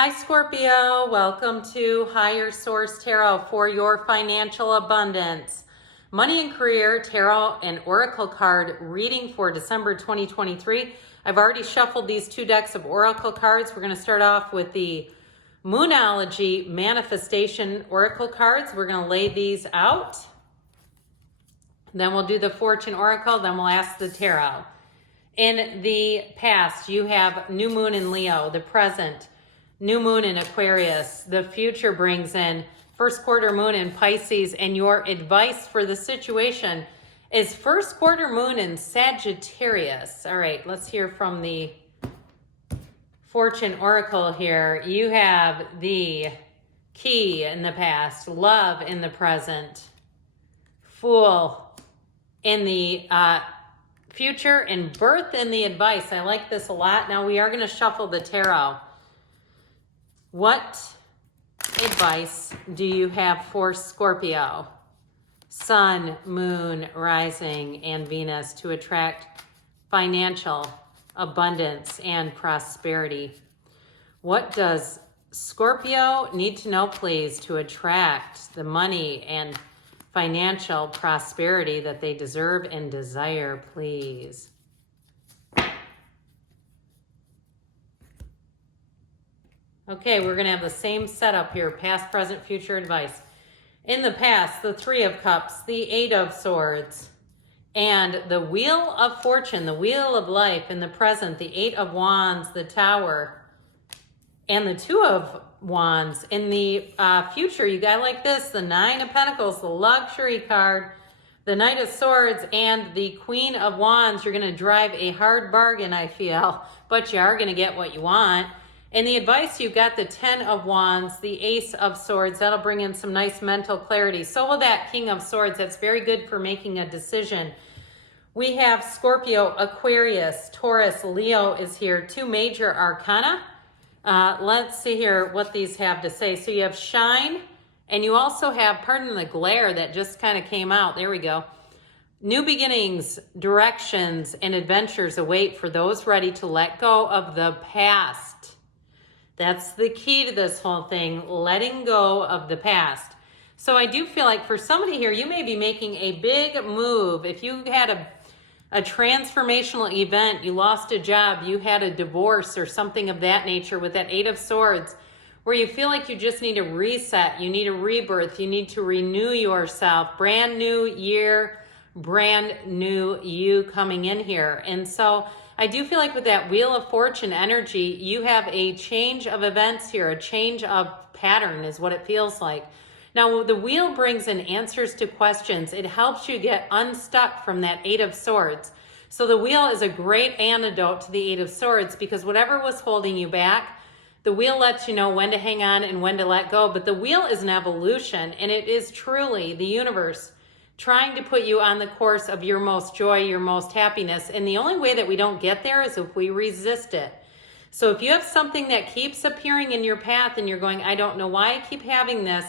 Hi Scorpio, welcome to Higher Source Tarot for your financial abundance. Money and Career Tarot and Oracle card reading for December 2023. I've already shuffled these two decks of Oracle cards. We're going to start off with the Moonology Manifestation Oracle cards. We're going to lay these out. Then we'll do the Fortune Oracle, then we'll ask the Tarot. In the past, you have New Moon in Leo. The present, New Moon in Aquarius. The future brings in first quarter moon in Pisces, and your advice for the situation is first quarter moon in Sagittarius. All right, let's hear from the Fortune Oracle here. You have the Key in the past, Love in the present, Fool in the future, and Birth in the advice. I like this a lot. Now we are going to shuffle the tarot. What advice do you have for Scorpio? Sun, Moon, Rising, and Venus to attract financial abundance and prosperity. What does Scorpio need to know, please, to attract the money and financial prosperity that they deserve and desire, please? Okay, we're going to have the same setup here, past, present, future advice. In the past, the Three of Cups, the Eight of Swords, and the Wheel of Fortune, the Wheel of Life. In the present, the Eight of Wands, the Tower, and the Two of Wands. In the future, you got like this, the Nine of Pentacles, the Luxury card, the Knight of Swords, and the Queen of Wands. You're going to drive a hard bargain, I feel, but you are going to get what you want. In the advice, you've got the Ten of Wands, the Ace of Swords. That'll bring in some nice mental clarity. So will that King of Swords. That's very good for making a decision. We have Scorpio, Aquarius, Taurus, Leo is here. Two major arcana. Let's see here what these have to say. So you have Shine, and you also have, pardon the glare that just kind of came out. There we go. New beginnings, directions, and adventures await for those ready to let go of the past. That's the key to this whole thing, letting go of the past. So I do feel like for somebody here, you may be making a big move. If you had a transformational event, you lost a job, you had a divorce or something of that nature with that Eight of Swords, where you feel like you just need a reset, you need a rebirth, you need to renew yourself. Brand new year, brand new you coming in here. And so I do feel like with that Wheel of Fortune energy, you have a change of events here, a change of pattern is what it feels like. Now, the wheel brings in answers to questions. It helps you get unstuck from that Eight of Swords. So the wheel is a great antidote to the Eight of Swords because whatever was holding you back, the wheel lets you know when to hang on and when to let go. But the wheel is an evolution, and it is truly the universe trying to put you on the course of your most joy, your most happiness. And the only way that we don't get there is if we resist it. So if you have something that keeps appearing in your path and you're going, I don't know why I keep having this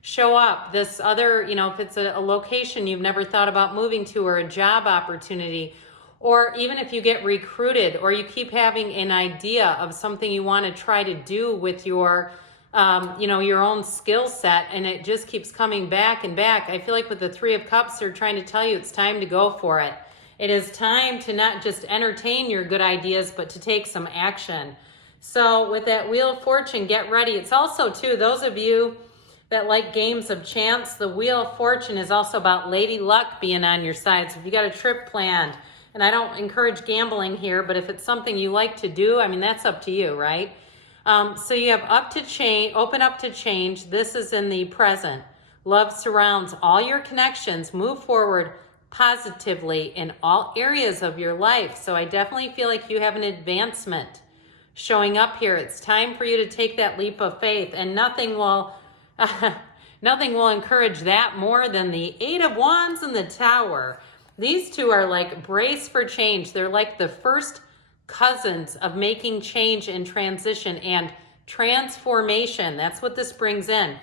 show up, this other, if it's a location you've never thought about moving to, or a job opportunity, or even if you get recruited, or you keep having an idea of something you want to try to do with your your own skill set, and it just keeps coming back and back. I feel like with the Three of Cups, they're trying to tell you it's time to go for it. It is time to not just entertain your good ideas, but to take some action. So with that Wheel of Fortune, get ready. It's also, too, those of you that like games of chance, the Wheel of Fortune is also about Lady Luck being on your side. So if you got a trip planned, and I don't encourage gambling here, but if it's something you like to do, I mean, that's up to you, right? So you have open up to change. This is in the present. Love surrounds all your connections. Move forward positively in all areas of your life. So I definitely feel like you have an advancement showing up here. It's time for you to take that leap of faith, and nothing will encourage that more than the Eight of Wands and the Tower. These two are like brace for change. They're like the first cousins of making change and transition and transformation. That's what this brings in.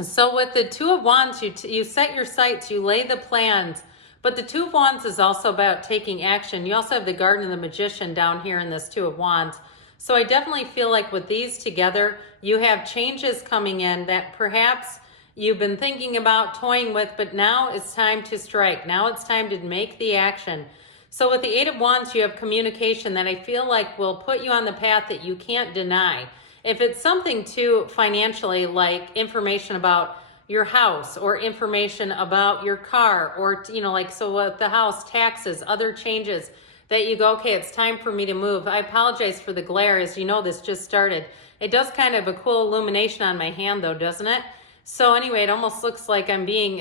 So with the Two of Wands, you set your sights, you lay the plans, but the Two of Wands is also about taking action. You also have the Garden of the Magician down here in this Two of Wands. So I definitely feel like with these together, you have changes coming in that perhaps you've been thinking about, toying with, but now it's time to strike. Now it's time to make the action. So with the Eight of Wands, you have communication that I feel like will put you on the path that you can't deny. If it's something too financially, like information about your house or information about your car, or, you know, like, so with the house, taxes, other changes that you go, okay, it's time for me to move. I apologize for the glare. As you know, this just started. It does kind of a cool illumination on my hand though, doesn't it? So anyway, it almost looks like I'm being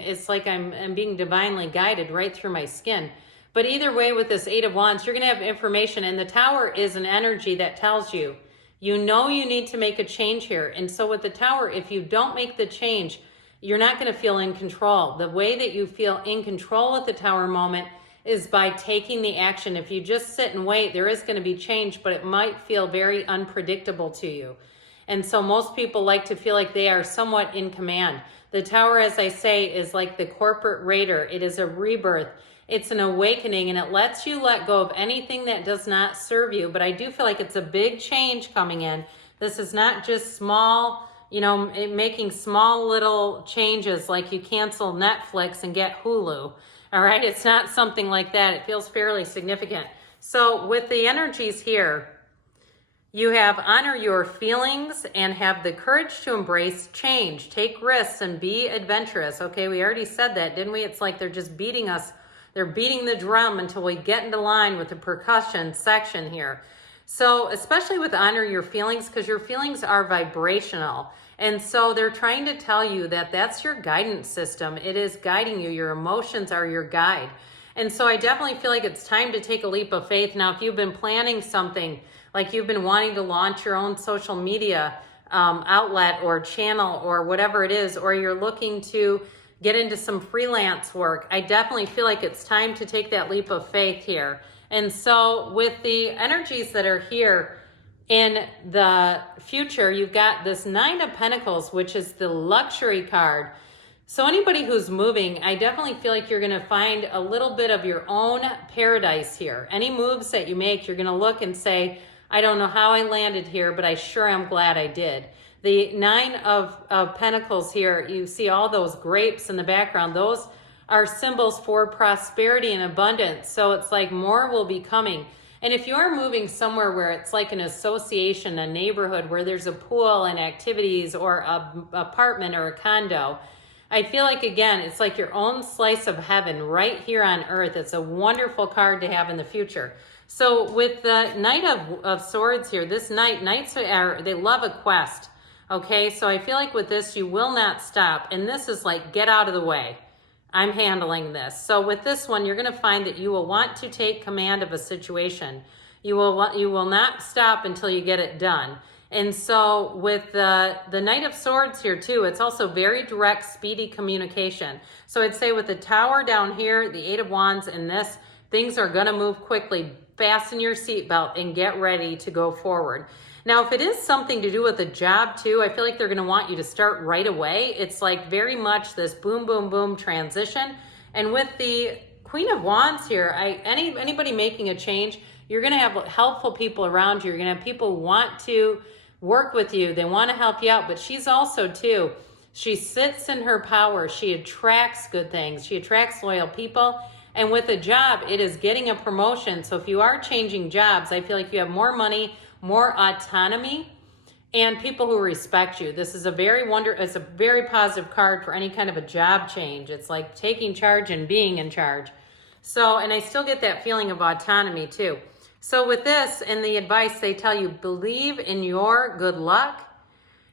divinely guided right through my skin. But either way, with this Eight of Wands, you're going to have information, and the Tower is an energy that tells you, you know, you need to make a change here. And so with the Tower, if you don't make the change, you're not going to feel in control. The way that you feel in control at the Tower moment is by taking the action. If you just sit and wait, there is going to be change, but it might feel very unpredictable to you. And so most people like to feel like they are somewhat in command. The Tower, as I say, is like the corporate raider. It is a rebirth. It's an awakening, and it lets you let go of anything that does not serve you. But I do feel like it's a big change coming in. This is not just small, you know, making small little changes like you cancel Netflix and get Hulu. All right, it's not something like that. It feels fairly significant. So with the energies here, you have honor your feelings and have the courage to embrace change. Take risks and be adventurous. Okay, we already said that, didn't we? It's like they're just beating us. They're beating the drum until we get into line with the percussion section here. So especially with honor your feelings, because your feelings are vibrational. And so they're trying to tell you that that's your guidance system. It is guiding you. Your emotions are your guide. And so I definitely feel like it's time to take a leap of faith. Now, if you've been planning something, like you've been wanting to launch your own social media outlet or channel or whatever it is, or you're looking to get into some freelance work, I definitely feel like it's time to take that leap of faith here. And so with the energies that are here in the future, you've got this Nine of Pentacles, which is the luxury card. So anybody who's moving, I definitely feel like you're going to find a little bit of your own paradise here. Any moves that you make, you're going to look and say, I don't know how I landed here, but I sure am glad I did. The Nine of Pentacles here, you see all those grapes in the background. Those are symbols for prosperity and abundance. So it's like more will be coming. And if you are moving somewhere where it's like an association, a neighborhood where there's a pool and activities, or a apartment or a condo, I feel like, again, it's like your own slice of heaven right here on earth. It's a wonderful card to have in the future. So with the Knight of Swords here, this knights they love a quest. Okay, so I feel like with this, you will not stop. And this is like, get out of the way. I'm handling this. So with this one, you're going to find that you will want to take command of a situation. You will not stop until you get it done. And so with the Knight of Swords here too, it's also very direct, speedy communication. So I'd say with the Tower down here, the Eight of Wands, and this, things are going to move quickly. Fasten your seatbelt and get ready to go forward. Now, if it is something to do with a job too, I feel like they're going to want you to start right away. It's like very much this boom, boom, boom transition. And with the Queen of Wands here, anybody making a change, you're going to have helpful people around you. You're going to have people who want to work with you. They want to help you out. But she's also too, she sits in her power. She attracts good things. She attracts loyal people. And with a job, it is getting a promotion. So if you are changing jobs, I feel like you have more money, more autonomy, and people who respect you. This is it's a very positive card for any kind of a job change. It's like taking charge and being in charge. So, and I still get that feeling of autonomy too. So with this, and the advice, they tell you, believe in your good luck,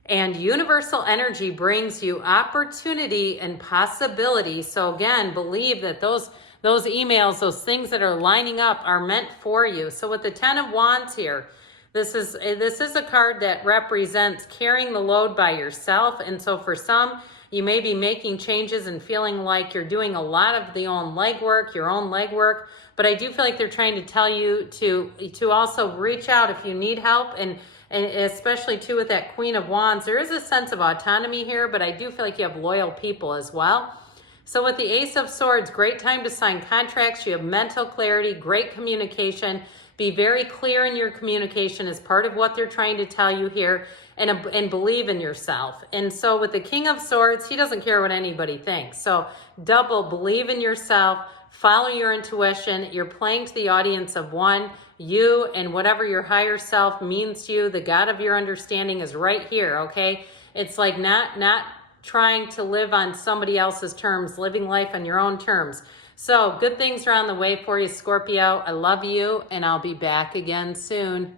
and universal energy brings you opportunity and possibility. So again, believe that those emails, those things that are lining up are meant for you. So with the Ten of Wands here, this is a card that represents carrying the load by yourself. And so for some, you may be making changes and feeling like you're doing a lot of your own legwork. But I do feel like they're trying to tell you to also reach out if you need help. And especially too with that Queen of Wands, there is a sense of autonomy here, but I do feel like you have loyal people as well. So with the Ace of Swords, great time to sign contracts. You have mental clarity, great communication. Be very clear in your communication as part of what they're trying to tell you here, and believe in yourself. And so with the King of Swords, he doesn't care what anybody thinks. So double, believe in yourself, follow your intuition. You're playing to the audience of one. You and whatever your higher self means to you, the God of your understanding is right here, okay? It's like not trying to live on somebody else's terms, living life on your own terms. So good things are on the way for you, Scorpio. I love you, and I'll be back again soon.